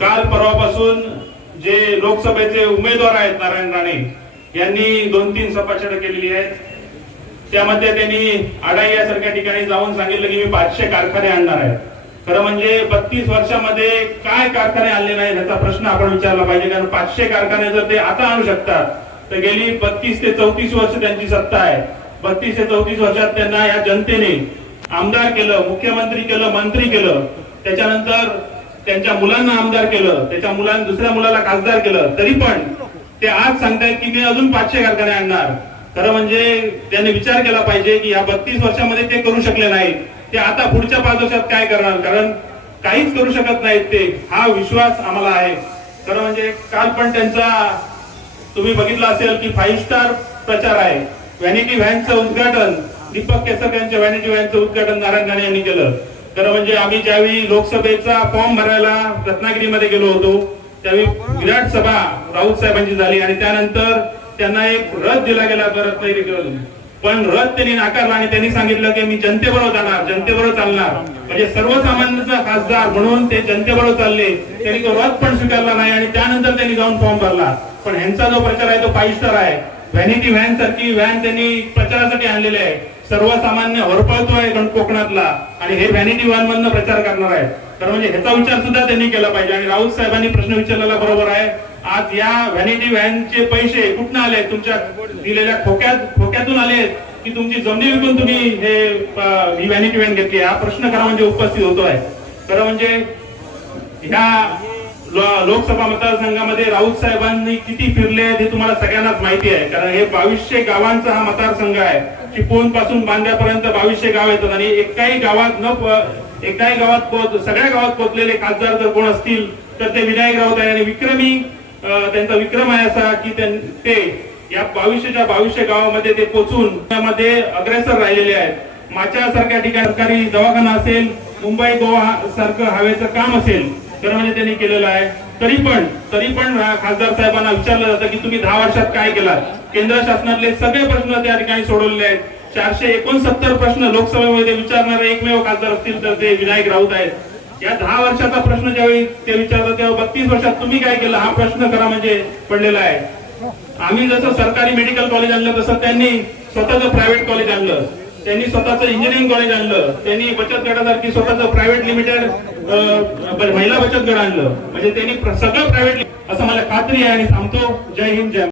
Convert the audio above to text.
काल परवापासून जे लोकसभेचे उमेदवार आहेत नारायण राणे यांनी दोन तीन सभाषणं केलेली आहेत. त्यामध्ये त्यांनी अडाई यासारख्या ठिकाणी जाऊन सांगितलं की मी पाचशे कारखाने आणणार आहे. खरं म्हणजे बत्तीस वर्षामध्ये काय कारखाने आणले नाही याचा प्रश्न आपण विचारला पाहिजे. कारण पाचशे कारखाने जर ते आता आणू शकतात तर गेली बत्तीस ते चौतीस वर्ष त्यांची सत्ता आहे. बत्तीस ते चौतीस वर्षात त्यांना या जनतेने आमदार केलं मुख्यमंत्री केलं मंत्री केलं. त्याच्यानंतर त्यांच्या मुलांना आमदार केलं त्याच्या मुलांना दुसऱ्या मुलाला खासदार केलं तरी पण ते आज सांगतायत की मी अजून पाचशे कारखाने आणणार. खरं म्हणजे त्यांनी विचार केला पाहिजे की या बत्तीस वर्षामध्ये ते करू शकले नाहीत. ते आता पुढच्या पाच वर्षात काय करणार? कारण काहीच करू शकत नाहीत ते. हा विश्वास आम्हाला आहे. खरं म्हणजे काल पण त्यांचा तुम्ही बघितलं असेल की फाईव्ह स्टार प्रचार आहे. व्हॅनिटी व्हॅनचं उद्घाटन दीपक केसर यांच्या व्हॅनिटी व्हॅनचं उद्घाटन नारायण राणे यांनी केलं. खरं म्हणजे आम्ही ज्यावेळी लोकसभेचा फॉर्म भरायला रत्नागिरीमध्ये गेलो होतो त्यावेळी विराट सभा राऊत साहेबांची झाली आणि त्यानंतर त्यांना एक रथ दिला गेला रत्नागिरीकडून पण रथ त्यांनी नाकारला आणि त्यांनी सांगितलं की मी जनतेबरोबर जाणार जनतेबरोबर चालणार. म्हणजे सर्वसामान्यांचा खासदार म्हणून ते जनतेबरोबर चालले. त्यांनी तो रथ पण स्वीकारला नाही आणि त्यानंतर त्यांनी जाऊन फॉर्म भरला. पण ह्यांचा जो प्रचार आहे तो फाईव्ह स्टार आहे. व्हॅनिटी व्हॅन सारखी व्हॅन त्यांनी प्रचारासाठी आणलेली आहे. सर्वसामान्य होरपळतोय गण- आणि हे व्हॅनिटी व्हॅन मधनं प्रचार करणार आहे. तर म्हणजे ह्याचा विचार सुद्धा त्यांनी केला पाहिजे. आणि राऊत साहेबांनी प्रश्न विचारलेला बरोबर आहे. आज या व्हॅनिटी व्हॅनचे पैसे कुठनं आले तुमच्या दिलेल्या खोक्यात खोक्यातून आले की तुमची जमिनी विकून तुम्ही हे ही व्हॅनिटी व्हॅन घेतली हा प्रश्न खरा म्हणजे उपस्थित होतो आहे खरं म्हणजे ह्या लोकसभा मतदारसंघामध्ये राऊत साहेबांनी किती फिरले हे तुम्हाला सगळ्यांनाच माहिती आहे. कारण हे बावीसशे गावांचा हा मतदारसंघ आहे. चिपळूणपासून बांद्यापर्यंत बावीसशे गाव येतात आणि एकाही गावात न एकाही गावात पोहोच सगळ्या गावात पोहोचलेले खासदार जर कोण असतील तर ते विनायक राऊत आहे आणि विक्रमी त्यांचा विक्रम आहे असा की ते या बावीसशेच्या बावीसशे गावामध्ये ते पोचून त्यामध्ये अग्रेसर राहिलेले आहेत. माच्यासारख्या ठिकाणी सरकारी दवाखाना असेल मुंबई गोवा सारखं हवेचं काम असेल तर म्हणजे त्यांनी केलेलं आहे. तरी पण तरी पण खासदार साहेबांना विचारलं जातं की तुम्ही दहा वर्षात काय केलात? केंद्र शासनातले सगळे प्रश्न त्या ठिकाणी सोडवलेले आहेत. चारशे एकोणसत्तर प्रश्न लोकसभेमध्ये विचारणारे एकमेव खासदार असतील तर ते विनायक राऊत आहेत. या दहा वर्षाचा प्रश्न ज्यावेळी ते विचारतात तेव्हा बत्तीस वर्षात तुम्ही काय केलं? हा प्रश्न करा म्हणजे पडलेला आहे. आम्ही जसं सरकारी मेडिकल कॉलेज आणलं तसं त्यांनी स्वतःच प्रायव्हेट कॉलेज आणलं. त्यांनी स्वतःचं इंजिनिअरिंग कॉलेज आणलं. त्यांनी बचत गटासारखी स्वतःचं प्रायव्हेट लिमिटेड महिला बचत गट आणलं. म्हणजे त्यांनी सगळं प्रायव्हेट असं मला खात्री आहे आणि सांगतो. जय हिंद जय